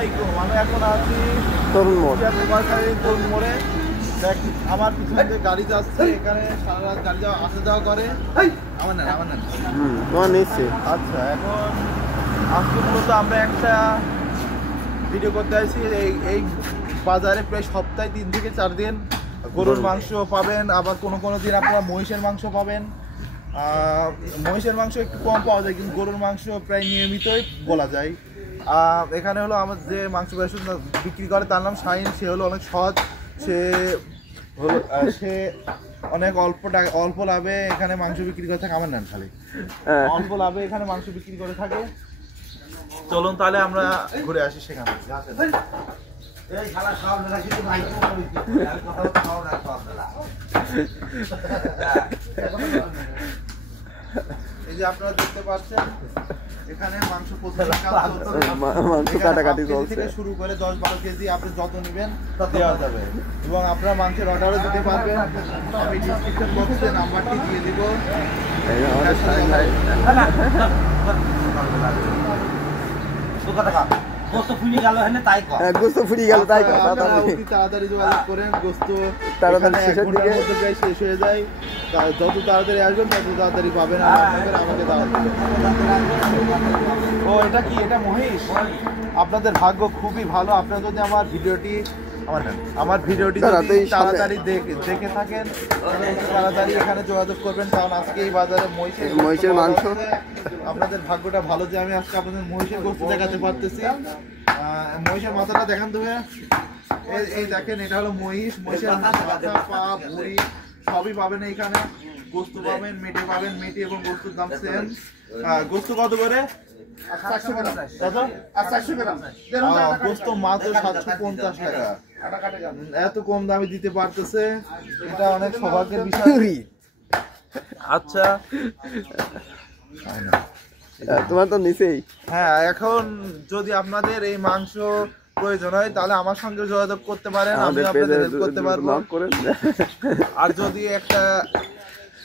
আলাইকুম। আমি এখন আছি তরুণ মোড়, তরুণ মোড়ে। আমার পিছনে গাড়ি যাচ্ছে, এখানে সারা রাত গাড়ি যাওয়া আসা যাওয়া করে। আমার না তোমার নিচ্ছি। আচ্ছা, এখন আজকে মূলত আমরা একটা ভিডিও করতে আসছি। এই বাজারে প্রায় সপ্তাহে 3 থেকে 4 দিন গরুর মাংস পাবেন, আবার কোনো দিন আপনারা মহিষের মাংস পাবেন। মহিষের মাংস একটু কম পাওয়া যায়, কিন্তু গরুর মাংস প্রায় নিয়মিতই বলা যায়। এখানে হলো আমার যে মাংস বিক্রি করে তার নাম শাহিন। সে হলো অনেক সৎ, সে অনেক অল্প লাভে এখানে মাংস বিক্রি করে থাকে। আমার নাম খালি অল্প লাভে এখানে মাংস বিক্রি করে থাকে। চলুন তাহলে আমরা ঘুরে আসি সেখানে। এই যে আপনারা দেখতে পাচ্ছেন এখানে মাংস কাটাকাটি থেকে শুরু করে 10-12 কেজি আপনি যত নেবেন দেওয়া যাবে, এবং আপনারা মাংসের অর্ডারও দিতে পারবেন। আমি ডিসক্রিপশন বক্সে নাম্বারটি দিয়ে দিব। তাড়াতাড়ি যোগাযোগ করেন, গোস্ত শেষ হয়ে যায়। যত তাড়াতাড়ি আসবেন তত তাড়াতাড়ি পাবেন। আমাকে ও এটা কি, এটা মহিষ? আপনাদের ভাগ্য খুবই ভালো। আপনারা যদি আমার ভিডিওটি তাড়াতাড়ি দেখে থাকেন, তাড়াতাড়ি এখানে যোগাযোগ করবেন, কারণ আজকে এই বাজারে মহিষের মাংস। আপনাদের ভাগ্যটা ভালো যে আমি আজকে আপনাদের মহিষের গোস্ত দেখাতে পারতেছি। মহিষের মাথাটা দেখান তো ভাইয়া। এই দেখেন, এটা হলো মহিষ। মহিষের মাথা, পা, ভুঁড়ি সবই পাবেন এইখানে। গোস্ত পাবেন, মেটে পাবেন। মেটে এবং গোস্তের দাম সেম। গোস্ত কত করে? গোস্ত মাত্র 750 টাকা। এত কম দামে দিতে পারতেছে, এটা অনেক সৌভাগ্যের বিষয়। আচ্ছা, তোমার তো নিচেই। হ্যাঁ, এখন যদি আপনাদের এই মাংস প্রয়োজন হয় তাহলে আমার সঙ্গে যোগাযোগ করতে পারেন, আমি আপনাদের হেল্প করতে পারবো। আর যদি একটা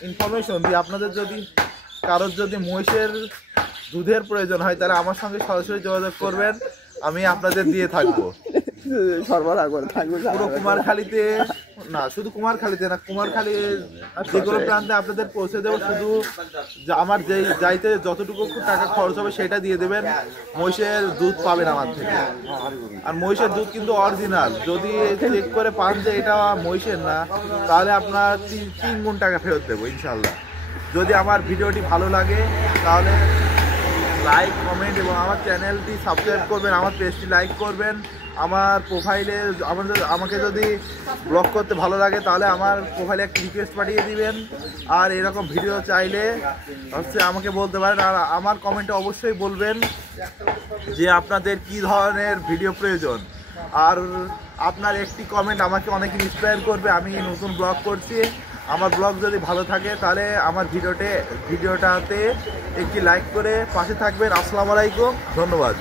ইনফরমেশন দিই, আপনাদের যদি কারোর যদি মহিষের দুধের প্রয়োজন হয় তাহলে আমার সঙ্গে সরাসরি যোগাযোগ করবেন, আমি আপনাদের দিয়ে থাকবো। সরবরাহ করে থাকবো পুরো কুমারখালীতে না, শুধু কুমারখালীতে না, কুমারখালী যে কোনো প্রান্তে আপনাদের পৌঁছে দেবো। শুধু আমার যাইতে যতটুকু টাকা খরচ হবে সেটা দিয়ে দেবেন। মহিষের দুধ পাবেন আমার থেকে। আর মহিষের দুধ কিন্তু অরিজিনাল। যদি চেক করে পান যে এটা মহিষের না, তাহলে আপনার 3 গুণ টাকা ফেরত দেবো ইনশাল্লাহ। যদি আমার ভিডিওটি ভালো লাগে তাহলে লাইক, কমেন্ট এবং আমার চ্যানেলটি সাবস্ক্রাইব করবেন, আমার পেজটি লাইক করবেন। আমার প্রোফাইলে আমাকে যদি ব্লগ করতে ভালো লাগে তাহলে আমার প্রোফাইলে একটা রিকোয়েস্ট পাঠিয়ে দিবেন। আর এরকম ভিডিও চাইলে আমাকে বলতে পারেন। আর আমার কমেন্টে অবশ্যই বলবেন যে আপনাদের কি ধরনের ভিডিও প্রয়োজন। আর আপনার একটি কমেন্ট আমাকে অনেক ইন্সপায়ার করবে। আমি নতুন ব্লগ করছি, আমার ব্লগ যদি ভালো থাকে তাহলে আমার ভিডিওটাতে একটি লাইক করে পাশে থাকবেন। আসসালামু আলাইকুম, ধন্যবাদ।